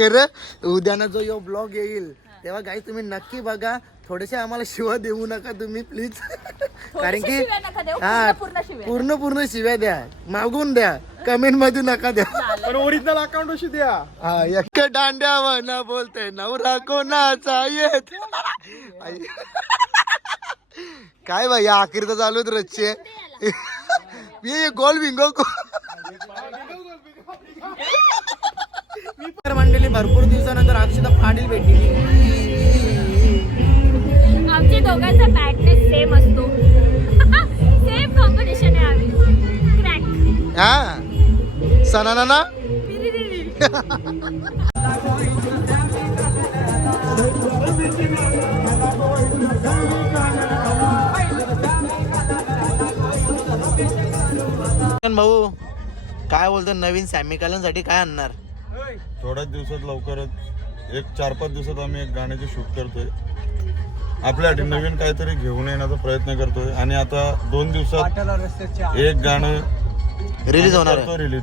अखेर उद्याना जो यो ब्लॉग येईल. तेव्हा गाई तुम्ही नक्की बघा. थोडेसे आम्हाला शिवा देऊ नका तुम्ही प्लीज कारण की शिव्या नका देऊ, हा पूर्ण पूर्ण शिव्या. पूर्ण पूर्ण शिव्या द्या. मागून द्या. कमेंटमध्ये नका द्या. पण ओरिजिनल अकाउंट अशी द्या. हा एक दांड्यावर न बोलते नवरा कोणाचा येत. काय बाई या अखेर तर चालू रोजचे ये गोल बिंगो मंडळी भरपूर दिवसानंतर अक्षता पाटील भेटली. आमच्या दोघांचा बॅटनेस सेम असतो. सेम कॉम्पिटिशन आहे आम्ही. क्रॅक हा? सणाना ना भाऊ काय बोलतो? नवीन सॅमिकलनसाठी काय आणणार? थोड्याच दिवसात लवकरच एक चार पाच दिवसात आम्ही एक गाण्याचे शूट करतोय आपल्यासाठी नवीन काहीतरी घेऊन येण्याचा प्रयत्न करतोय आणि आता दोन दिवसात एक गाणं रिलीज होणार आहे रिलीज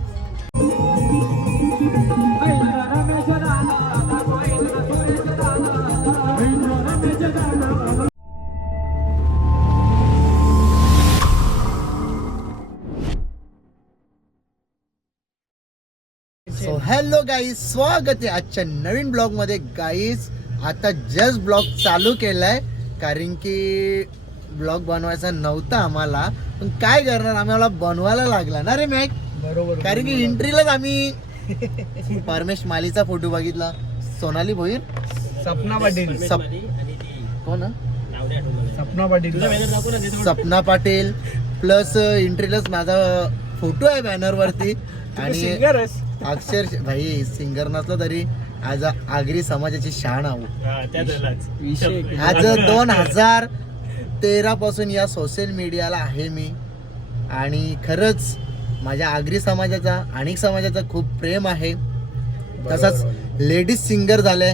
हॅलो गाईज स्वागत आहे आजच्या नवीन ब्लॉगमध्ये. गाईज आता जस्ट ब्लॉग चालू केलाय. कारण की ब्लॉग बनवायचा नव्हता आम्हाला. पण काय करणार आम्हाला बनवायला लागला ना रे मॅक बरोबर कारण की एंट्रीलाच आम्ही परमेश मालीचा फोटो बघितला. सोनाली भोईर? सपना पाटील. सप कोण हा? सपना पाटील. सपना पाटील. प्लस एंट्रीलाच माझा फोटो आहे बॅनर वरती. आणि सिंगरच अक्षर भाई सिंगर नसला तरी आज आगरी समाजाची शान आहो आज दोन हजार तेरा पासून या सोशल मीडियाला आहे मी. आणि खरंच माझ्या आगरी समाजाचा अनेक समाजाचा खूप प्रेम आहे. तसाच लेडीज सिंगर झाले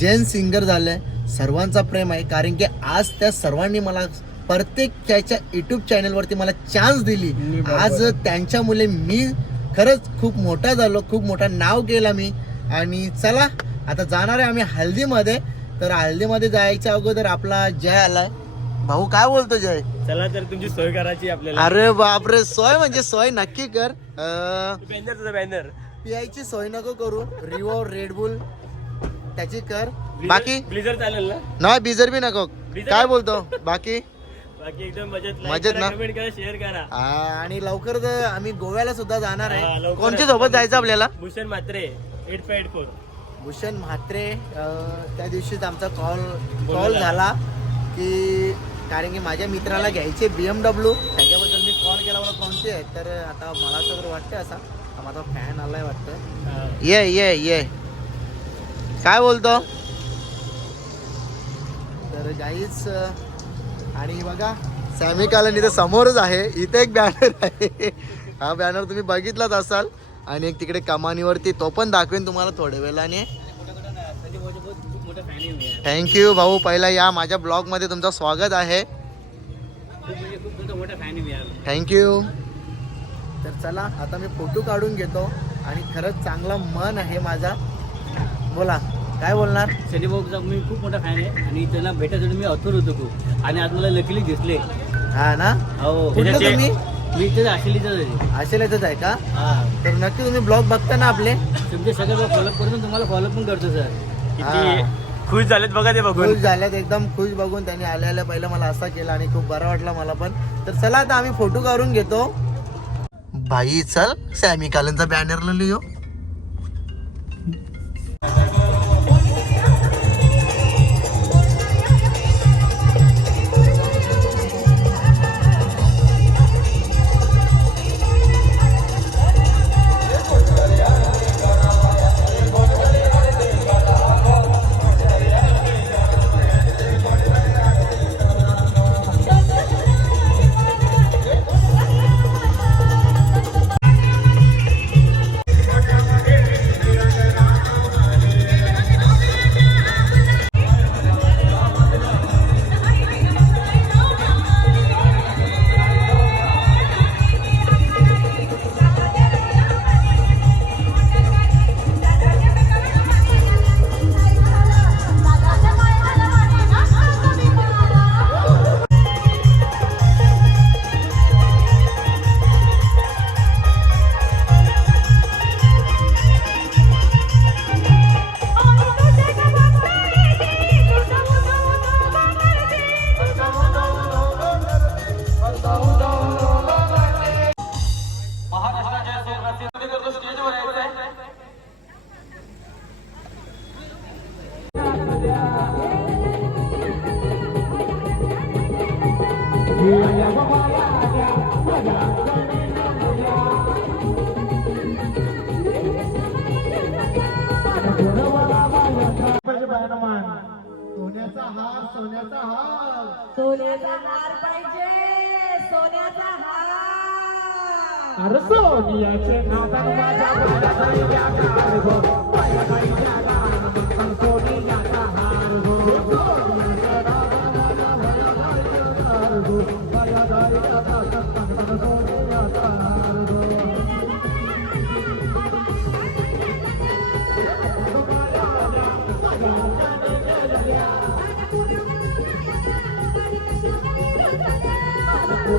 जेंट्स सिंगर झाले सर्वांचा प्रेम आहे. कारण की आज त्या सर्वांनी मला प्रत्येक त्याच्या युट्यूब चॅनलवरती मला चान्स दिली. आज त्यांच्या मुले मी खरंच खूप मोठा झालो खूप मोठा नाव केला मी. आणि चला आता जाणार आहे आम्ही हल्दीमध्ये. तर हल्दीमध्ये जायच्या अगोदर आपला जय आलाय. भाऊ काय बोलतो जय? चला तर तुमची सोय करायची आपल्याला. अरे बापरे सोय म्हणजे सोय नक्की कर. अं, बॅनर तुझा बॅनर पियायची सोय नको करू. रिवो रेडबुल त्याची कर. बाकी? ब्लिझर चालेल ना? नाही बिजर बी नको. काय बोलतो? बाकी? बाकी एकदम मजेत. मजेत ना? कमेंट करा शेअर करा. आणि लवकर आम्ही गोव्याला सुद्धा जाणार आहे. कोणच्या सोबत जायचं आपल्याला? Bhushan Mhatre eight five eight four Bhushan Mhatre त्या दिवशीच आमचा कॉल कॉल झाला. की कारण की माझ्या मित्राला घ्यायचे बी एम डब्ल्यू त्याच्याबद्दल मी कॉल केला मला कोणते आहेत? तर आता मला तर वाटतं असा. हा माझा फॅन आलाय वाटतं. ये ये ये. काय बोलतो? तर गाईच आणि बघा सॅमी कालन इथे समोरच आहे. इथे एक बॅनर आहे. हा बॅनर तुम्ही बघितलाच असाल. आणि एक तिकडे कमानीवरती तो पण दाखवेन तुम्हाला थोड्या वेळाने. थँक्यू भाऊ. पहिला या माझ्या ब्लॉगमध्ये तुमचं स्वागत आहे. थँक्यू तर चला आता मी फोटो काढून घेतो. आणि खरंच चांगला मन आहे माझा. बोला. काय बोलणार? शनी भाऊचा मी खूप मोठा फॅन आहे आणि त्यांना भेटायसाठी मी अथुर होतो खूप. आणि आज मला लकीली दिसले. हा ना? हो. कुठलं तुम्ही? मी इथे आशिलीचाच आहे. येतच आहे का? हा. तर नक्की तुम्ही ब्लॉग बघता ना आपले. तुमचे सगळं फॉलो करून तुम्हाला फॉलो पण करतो सर हा. खुश झालेत बघा ते खुश झाल्यात एकदम खुश बघून त्यांनी आल्या आल्या पहिलं मला असा केला आणि खूप बरं वाटलं मला पण. तर चला आता आम्ही फोटो काढून घेतो. भाई चल सॅमी कालनचा बॅनर लिहियो सोन्याचा हार पाहिजे सोन्याचा हार. अरे सोनियाचे नादान माझ्या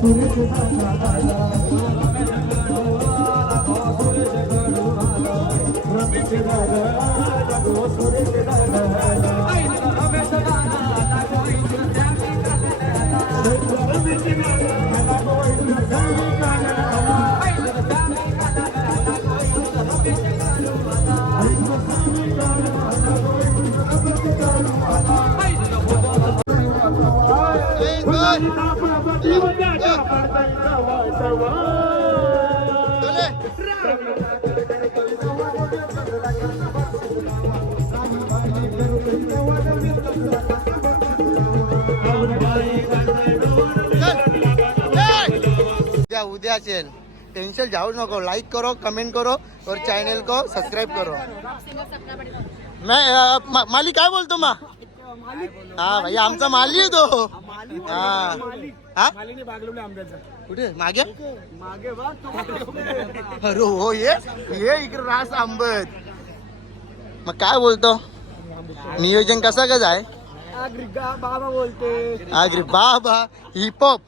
不们是共产主义。उद्या उद्या असेल. टेंशन जाऊ नको. लाइक करो कमेंट करो और चैनल को सब्सक्राइब करो. मैं अ, मा, माली काय बोलतो मा? हा भाई आमचा माली आहे तो हा. हा? कुठे? मागे? अरे हो ये. ये इकडे रास आंबत मग काय बोलतो? नियोजन कसा कसं आहे बाबा बोलते. अरे बाबा हिप हॉप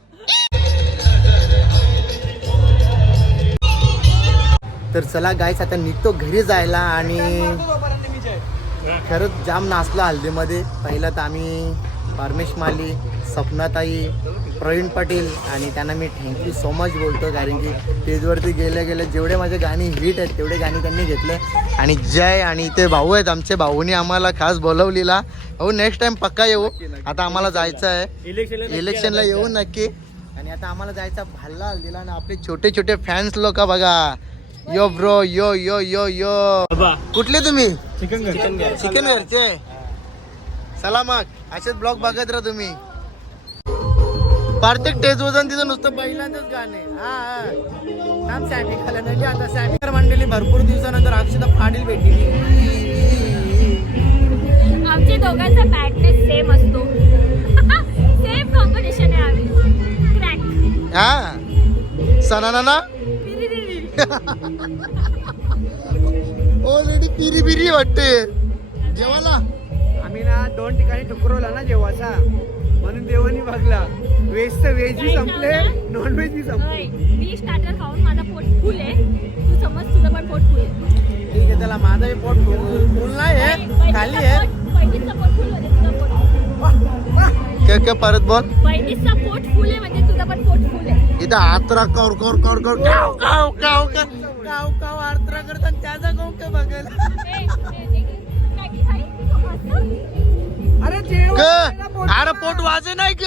तर चला गायच आता निघतो घरी जायला आणि खरंच जाम नाचलो हल्दीमध्ये. पहिला तर आम्ही परमेश माली सपनाताई प्रवीण पाटील आणि त्यांना मी थँक्यू सो मच बोलतो. कारण की स्टेजवरती गेले गेले जेवढे माझे गाणी हिट आहेत तेवढे गाणी त्यांनी घेतले. आणि जय आणि इथे भाऊ आहेत आमचे. भाऊनी आम्हाला खास बोलवलेला. भाऊ नेक्स्ट टाइम पक्का येऊ. आता आम्हाला जायचं आहे. इलेक्शनला येऊ नक्की. आणि आता आम्हाला जायचा भाल्ला हल्दीला आणि आपले छोटे छोटे फॅन्स लोक बघा. यो ब्रो यो यो यो यो कुठले तुम्ही? चिकन चिकन घरचे चला मग. असेच ब्लॉग बघत राहा तुम्ही. प्रत्येक टेज वजन तिथं नुसतं पहिल्यांदाच गाणे. हा सॅमी खाल्या नली आता. सॅमी मांडलेली भरपूर दिवसानंतर अक्षता पाटील भेटली. आमची दोघांचा बॅटनेस सेम असतो. सेम कॉम्पिटिशन आहे आम्ही. क्रॅक हा. सणाना ना ऑलरेडी पिरी पिरी वाटते. जेवायला? आम्ही ना दोन ठिकाणी ठुकरवला ना जेवाचा. म्हणून देवानी बघला. व्हेजचं व्हेज बी संपले नॉन व्हेज बी संपले. मी स्टार्टर खाऊन माझा पोट फुल आहे. तू समज तुझं पण पोट फुल ठीक आहे त्याला माझा पोट फुल फुल नाही आहे खाली आहे. बहिणीचं पोट फुल म्हणजे तुझं पोट काय काय परत बोल. बहिणीचं पोट फुल आहे म्हणजे तुझं पण पोट फुल आहे. इथं आत्रा कौर कौर कौर कौर. काव काव काव काव. काव आत्रा करतात त्याचा गाव काय अरे जेवण ग अरे पोट वाजे नाही ग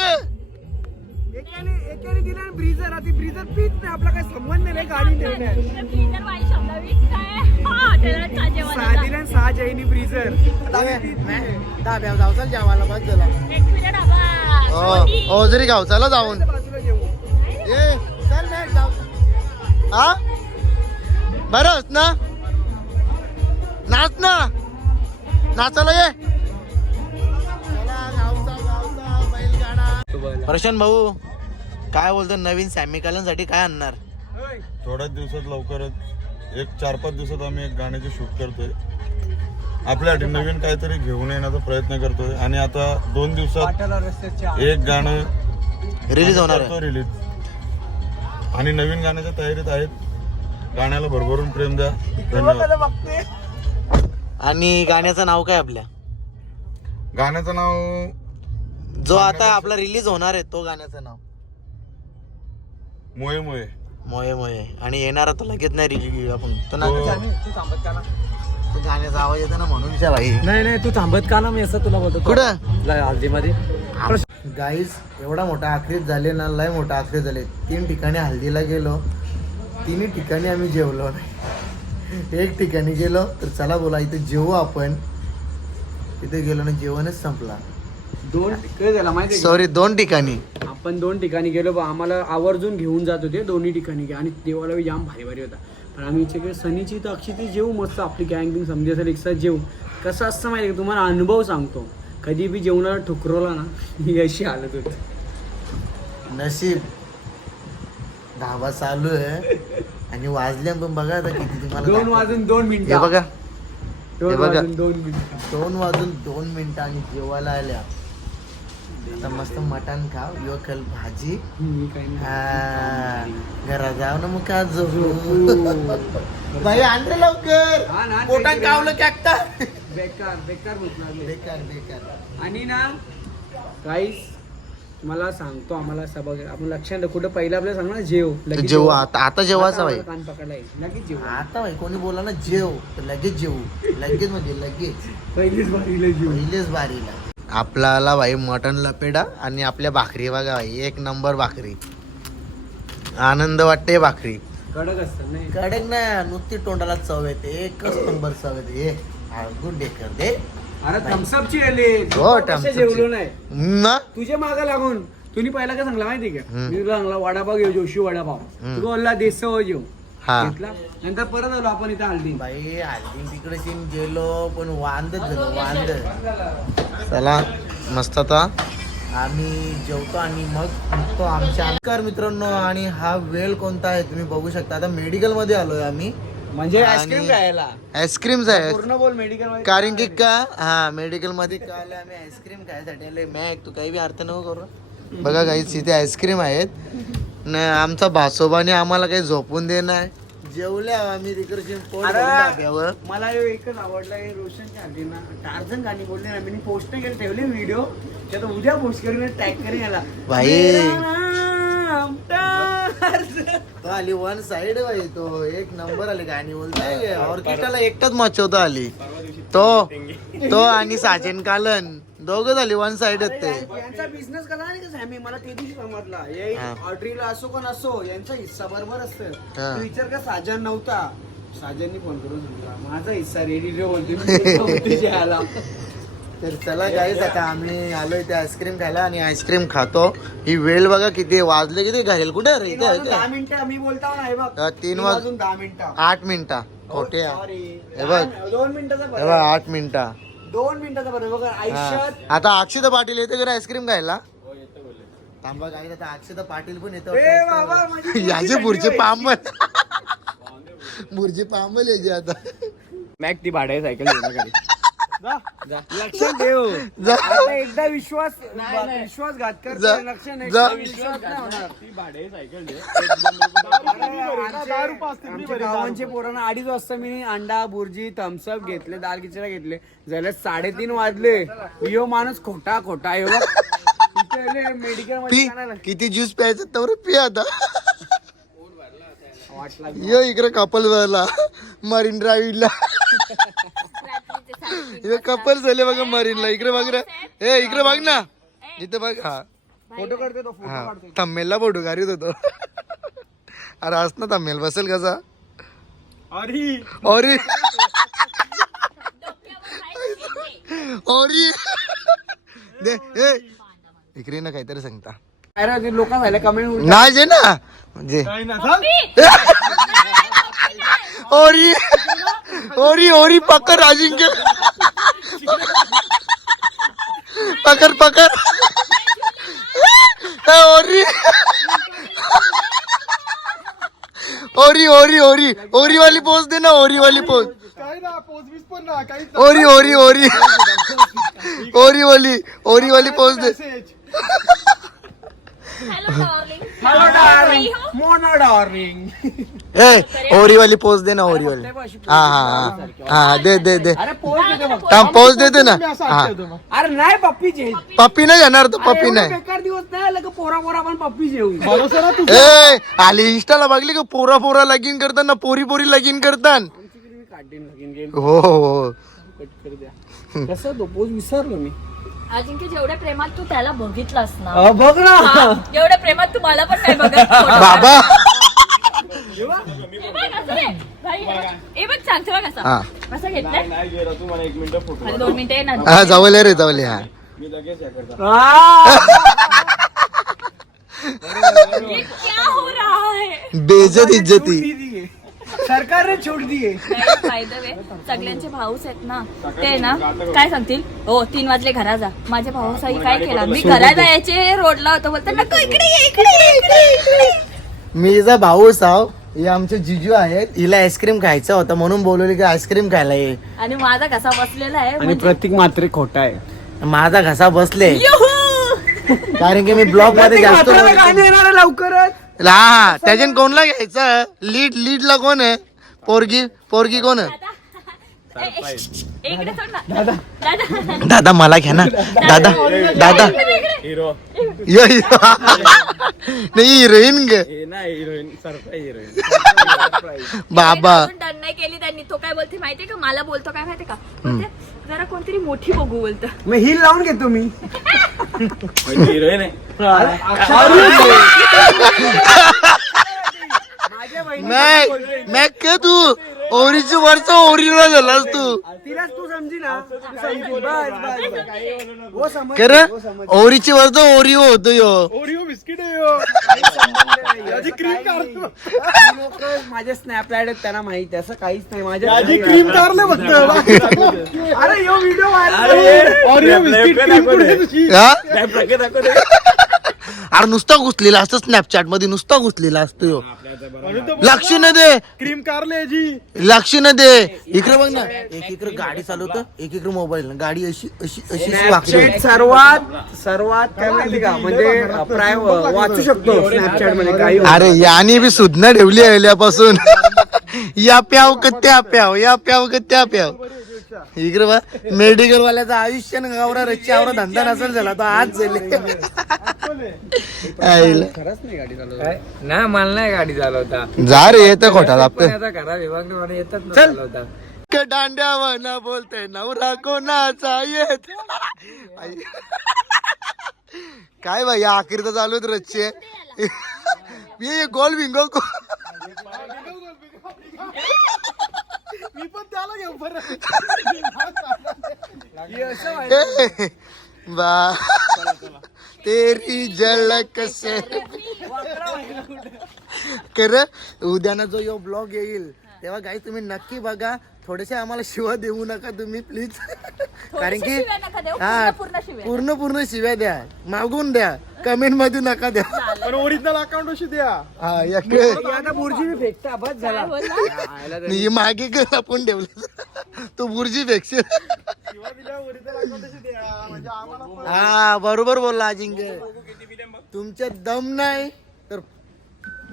एकाने एकाने दिला ब्रीजर आता ब्रीजर पीत नाही. आपला काही संबंध नाही गाडी काय? हा, सहा जैनी ब्रीजर जाऊ चल जेवायला बस. हो जरी गाव चला जाऊन. ए चल मॅट जाऊ. हा? बरंच ना. नाच ना. नाचायला ये. चला, गावचा, गावचा बैलगाडा. प्रशांत भाऊ काय बोलतो नवीन सॅमिकलनसाठी काय आणणार? थोड्याच दिवसात लवकरच एक चार पाच दिवसात आम्ही एक गाण्याचे शूट करतोय. आपल्यासाठी नवीन काहीतरी घेऊन येण्याचा प्रयत्न करतोय. आणि आता दोन दिवसात एक गाणं रिलीज होणार आहे. रिलीज आणि नवीन गाण्याच्या तयारीत आहेत. गाण्याला भरभरून प्रेम द्या. धन्यवाद. आणि गाण्याचं नाव काय आपल्या? गाण्याचं नाव जो आता आपला रिलीज होणार आहे तो गाण्याचं नाव. मोये मोये. मोये मोये. आणि येणार आता लगेच नाही रिलीज आपण. तो ना तो- तो गाण्याचा आवाज येतो ना म्हणून विचार भाई नाही नाही तू थांबत का ना? मी असं तुला बोलतो. कुठं? हल्दीमध्ये. गाईस एवढा मोठा आखरीत झाले ना लय मोठा आखरीत झाले. तीन ठिकाणी हल्दीला गेलो. तिन्ही ठिकाणी आम्ही जेवलो नाही. एक ठिकाणी गेलो तर चला बोला इथे जेवू आपण. तिथे गेलो ना जेवणच संपला. दोन काय झाला माहिती सॉरी दोन ठिकाणी. आपण दोन ठिकाणी गेलो बा आम्हाला आवर्जून घेऊन जात होते दोन्ही ठिकाणी. आणि देवाला बी जाम भारी भारी होता. पण आम्ही इथे सनीची तर अक्षी ती जेवू मस्त आपली गँग बिंग समजे असेल एक साथ जेवू. कसं असतं माहिती का तुम्हाला अनुभव सांगतो. कधी बी जेवणाला ठुकरवला ना ही अशी हालत होती. नशीब. धाबा चालू आहे. आणि वाजले पण बघा आता किती तुम्हाला दोन दाखवतो. वाजून दोन हे मिनिटं बघा. दोन हे बघा. वाजून दोन मिनिटं. दोन वाजून दोन मिनिटं आणि जेवायला आल्या. आता मस्त मटण खाव यो कल भाजी. मी काही नाही. हा, घरात जाऊ ना मग का झोपू. बाई आणलं लवकर. हा ना, पोटात काहीतरी. कावलं की आता बेकार बेकार भूक लागली. बेकार बेकार. आणि ना काहीच मला सांगतो आम्हाला सबक आपण लक्षात ठेव, कुठं पहिलं आपल्याला सांग ना जेव. लगेच जेवू आता आता जेवायचं आता आम्हाला कान पकडला. लगेच जेव. आता बाई कोणी बोला ना जेव तर लगेच जेवू. लगेच म्हणजे लगेच. पहिलीच बारीला जेव. पहिलेच बारीला. आपल्याला भाई मटन लपेडा आणि आपल्या भाकरी. बघा भाई एक नंबर भाकरी. आनंद वाटते भाकरी. कडक असतात नाही. कडक ना नुसती तोंडाला चव येते एकच नंबर चव येते. गुड डेकर दे. अरे थम्सअपची आले हो, जेवलो. नाही. ना? तुझ्या मागे लागून तुम्ही पहिला काय सांगला माहिती का? हम्म. मी तुला सांगला वडापाव घेऊ जोशी वडापाव. हम्म. तू बोलला देसव जेव. हा. घेतला. नंतर परत आलो आपण इथं हल्दी. बाई हल्दी तिकडे गेलो पण वांदच झालं वांद. चला मस्त आता. आम्ही जेवतो आणि मग निघतो आमच्या नमस्कार मित्रांनो आणि हा वेळ कोणता आहे तुम्ही बघू शकता. आता मेडिकलमध्ये आलोय आम्ही. म्हणजे आईस्क्रीम खायला. आईस्क्रीम आहे. पूर्ण बोल मेडिकलमध्ये कारण की का? हा मेडिकलमध्ये का आलोय आम्ही आईस्क्रीम खायसाठी आलोय. मॅक तू काही बी अर्थ नको करू. बघा काही इथे आईस्क्रीम आहेत. न आमचा भासोबाने आम्हाला काही झोपून दे नाही जेवल्या आम्ही तिकडे पोट अरे. भरून टाक्यावर. मला एकच आवडलं हे रोशनची हल्दी ना टार्झन गाणी बोलले ना मी पोस्ट नाही केले ठेवले व्हिडिओ त्यात उद्या पोस्ट करून टॅग करेन याला. बाई. तो आली वन साइड भाई तो एक नंबर आली गाणी बोलताय ऑर्केस्ट्राला एकटाच मचवतो आली. तो तो आणि साजन कालन. दोघं झाली वन साइड ते. यांचा बिझनेस कसा नाही का सॅमी मला ते दिवशी समजला. हे हा. ऑर्डरीला असो का नसो यांचा हिस्सा बरोबर असतं. तू विचार का साजन नव्हता. साजननी फोन करून माझा हिस्सा रेडी रे तर चला गाईज आता आम्ही आलोय ते आईस्क्रीम खायला आणि आईस्क्रीम खातो. ही वेळ बघा किती वाजले किती घालेल? कुठे रे? तीन इथे वाजून इथे. दहा मिनिटं मी बोलता ना हे बघ हा, तीन वाज- वाजून दहा मिनिटं आठ मिनिटा खोटे हे बघ. दोन मिनिटाचा हे फरक बघा आठ मिनिटा. दोन मिनिटाचा फरक. बघा हा. आयुष्यात आता अक्षिता पाटील येते का आईस्क्रीम खायला? थांबा गाईज आता अक्षिता पाटील पण येतो. ए बाबा, माझी पुढची याची पुढची. पांबल पुढची पांबल याची आता. मॅक ती भाडे सायकल लक्षात ठेव जा. आता एकदा विश्वास विश्वासघात कर जा. लक्ष नाही. जा. विश्वास नाही होणार. आमच्या गावांचे पोरांना अडीच वाजता मी अंडा बुर्जी थम्सअप घेतले दाल खिचडा घेतले. झाले साडेतीन वाजले. यो माणूस खोटा खोटा यो मेडिकलमध्ये. किती ज्यूस प्यायचं तर पी आता. वाटला यो इकडे कपल झाला मरीन ड्राईव्हला. इथे कपल झाले बघा मरीनला. इकडे बघ रे. ए इकडे बघ ना. इथे बघ हा. फोटो करते तो फोटो हा. काढतो थंबेलला फोटो काढत होतो. अरे असं ना थंबेल बसेल कसा? अरे. अरे. अरे. दे ए. इकडे ना काहीतरी सांगता. अरे लोक झाले कमेंट नाही जे ना. म्हणजे ओरी ओरी ओरी पक्का अजिंक्य पकड पकड. ओरी. ओरी ओरी ओरी. ओरी वाली पोच दे ना ओरी वाली पोच ओरी ओरी ओरी. ओरी वाली ओरी वाली पोच दे. Hello darling hello darling Mona darling ए ओरी वाली पोच दे ना ओरी वाली हा हा. दे दे दे. थांब पोच देते ना. हा. अरे नाही पप्पीचे पप्पी नाही येणार तर पप्पी नाही. बेकार दिवस नाही आलं का पोरा पोरा पण पप्पी जेवू ए आली इंस्टाला बघली का पोरा पोरा लगीन करताना पोरी पोरी लगीन करतात मी काढीन लगीन गेम हो हो हो. कट कर द्या. कसं तो पोच विसरलो मी. अजिंक्य जेवढ्या प्रेमात तू त्याला बघितलास ना. बघ ना. जेवढ्या प्रेमात तू मला पण नाही बघत. बाबा. हे हे. हे हा हा जावले रे जावले हा. मी लगेच या करता. आ, ये क्या हो रहा है? बेजत इज्जती. सरकारने छोड दिये. बाय द वे सगळ्यांचे भाऊस आहेत ना. ते ना काय सांगतील? हो तीन वाजले घरा जा. माझ्या भाऊसाई काय केला? मी घरा जायचे रोडला होतो. बोलतो नको इकडे ये, इकडे ये, इकडे ये, इकडे ये." मी जा भाऊ साव हे आमचे जिजू आहेत. हिला आईस्क्रीम खायचा होता म्हणून बोलवली की आईस्क्रीम खायला ये. आणि माझा कसा बसलेला आहे आणि म्हणजे प्रतीक मात्र खोटा आहे. माझा घसा बसले. युहू! कारण की मी ब्लॉगमध्ये जास्त लवकरच. हा हा त्याच्यान कोणला घ्यायचं? लीड लीडला कोण आहे? पोरगी पोरगी कोण आहे? दादा. दादा. मला घ्या ना. दादा दादा हिरो. यो यो. नाही हिरोईन ग. नाही हिरोईन सरप्राईज हिरोईन. बाबा. डन नाही केली त्यांनी. तो काय बोलते माहितीये का? मला बोलतो काय माहितीये का? जरा कोणतरी मोठी बघू बोलतो. मग हिल लावून घेतो मी हिरोईन आहे. तू. ओरीची वरचा ओरीला झालास तू. तिलाच तू समजी ना. तू समजी. बस बस बस. हो समज कर ओरीची वरचा ओरी होतो यो. ओरिओ बिस्किट आहे ह्यो. याची क्रीम काढतो. लोक माझे स्नॅपलॅड आहेत त्यांना माहिती आहे, असं काहीच नाही. माझ्या याची क्रीम काढले फक्त. अरे यो video viral Oreo biscuit cream कुठे तुझी? हा? अरे नुसता घुसलेला असतो स्नॅपचॅटमध्ये नुसता घुसलेला असतो यो. लक्ष न दे. क्रीम कारले याची लक्ष न दे. इकडे बघ ना एक इकडे गाडी चालवतं एक इकडे मोबाईल गाडी अशी अशी अशी अशी स्नॅपचॅट सर्वात सर्वात काय माहिती का? म्हणजे प्राय वाचू शकतो स्नॅपचॅटमध्ये काही अरे याने बी सुधना ठेवली पहिल्यापासून या प्याव का त्या प्याव या प्याव का त्या प्याव. इकडे बा मेडिकल वाल्याचं आयुष्य न गावरा रच्ची आवरा धंदा नसेल झाला तो आज झाले. खरंच नाही गाडी चालवत नाही मला नाही गाडी चालवता. जा रे येतं खोटा पण लागतं आता घरा येतात ना चालवता. क दांड्यावर ना बोलते नवरा कोणाचा येत. काय बाई आखिर तर चालू रच्चे. ये गोल बिंगो मी पण त्याला घेऊ बरं बा. तेरी झलक से. कर उद्याना जो यो ब्लॉग येईल तेव्हा गाई तुम्ही नक्की बघा. थोडेसे आम्हाला शिवा देऊ नका तुम्ही प्लीज कारण की शिव्या नका देऊ, हा पूर्ण पूर्ण शिव्या. पूर्ण पूर्ण शिव्या द्या. मागून द्या. कमेंटमध्ये नका द्या. पण ओरिजिनल अकाउंट अशी द्या. हा बुर्जी मी फेकता बस झाला. मी मागे कर आपण ठेवलं. तो बुर्जी पेक्षा शिवा दिल्या ओरिजिनल अकाउंट अशी द्या म्हणजे आम्हाला पण- हा बरोबर बोलला अजिंक्य तुमच्यात दम नाही तर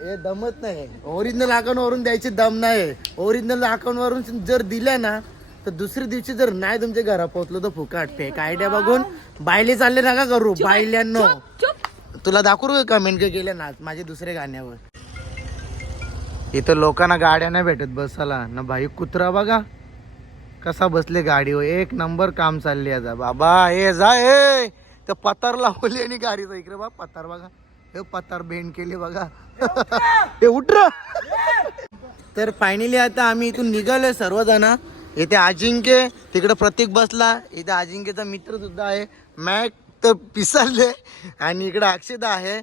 हे दमत नाही. ओरिजिनल अकाउंट वरून द्यायची दम नाही. ओरिजिनल अकाउंट वरून जर दिल्या ना तर दुसऱ्या दिवशी जर नाही तुमच्या घरा पोहोचलो तर फुकाट फेक आयडिया बघून बायले चालले नका करू बायल्यांनो. चुप. तुला दाखवू का कमेंट केले ना माझे दुसरे गाण्यावर? इथं लोकांना गाड्या नाही भेटत बसायला. ना भाई कुत्रा बघा. कसा बसले गाडीवर हो. एक नंबर काम चालले आता. बाबा हे जा ए. तर पतार लावली आणि गाडीचा इकडे बा पतार बघा. हे पतार बेंड केले बघा. हे उठ तर फायनली आता आम्ही इथून निघालोय सर्वजण. इथे अजिंक्य तिकडे प्रतीक बसला. इथे अजिंक्यचा मित्र सुद्धा आहे. मॅक तर पिसालले आणि इकडे अक्षदा आहे.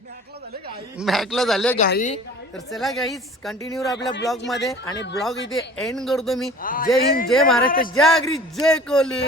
मॅकला झाले घाई. तर चला गाईच कंटिन्यू आपल्या ब्लॉगमध्ये आणि ब्लॉग इथे एंड करतो मी. जय हिंद जय महाराष्ट्र जय अग्री जय कोली